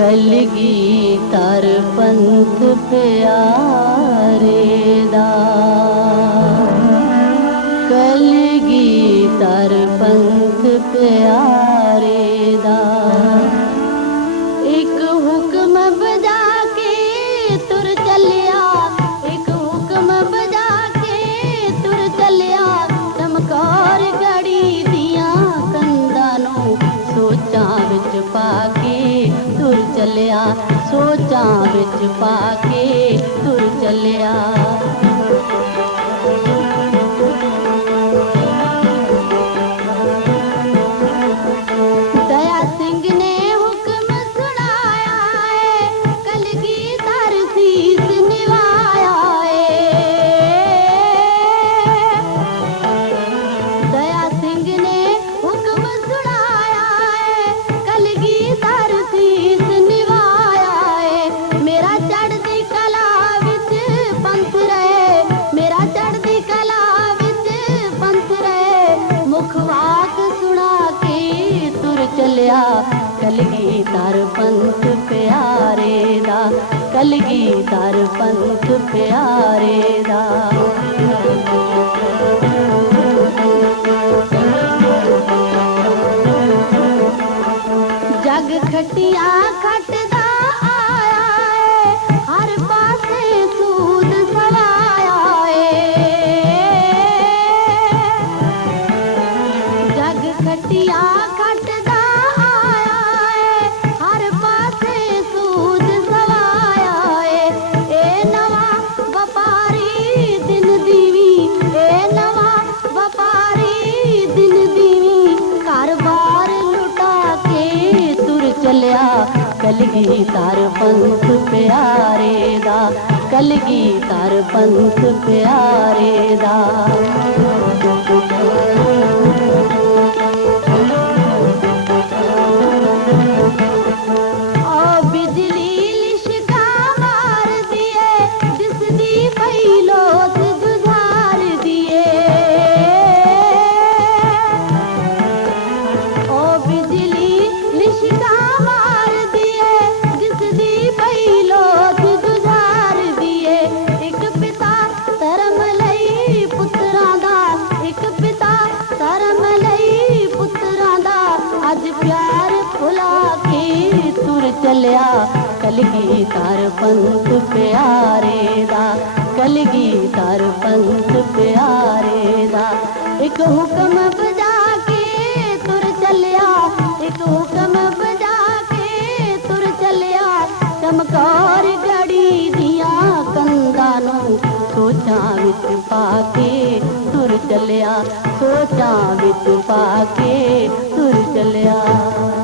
ਕਲਗੀ ਤਰ ਪੰਥ ਪਿਆਰੇ ਦਾ ਕਲਗੀ ਤਰ ਪੰਥ ਪਿਆਰੇ सोचा बिच पाके तू गया। कलगी तार पंथ प्यारे दा कलगी तार पंथ प्यारे दा। जग खटिया चलिया कलगी तार पंथ प्यारे दा कलगी तार पंथ प्यारे दा प्यार भुला के तुर चलिया कलगी तार पंथ प्यारे दा कलगी तार पंथ प्यारे दा। एक हुक्म बजा के तुर चलिया, एक हुक्म बजा के तुर चलिया, चमकार गड़ी दिया कंदानों सोचा विच पाके ਚੱਲਿਆ ਸੋਚਾਂ ਵਿੱਚ ਪਾ ਕੇ ਤੁਰ ਚੱਲਿਆ।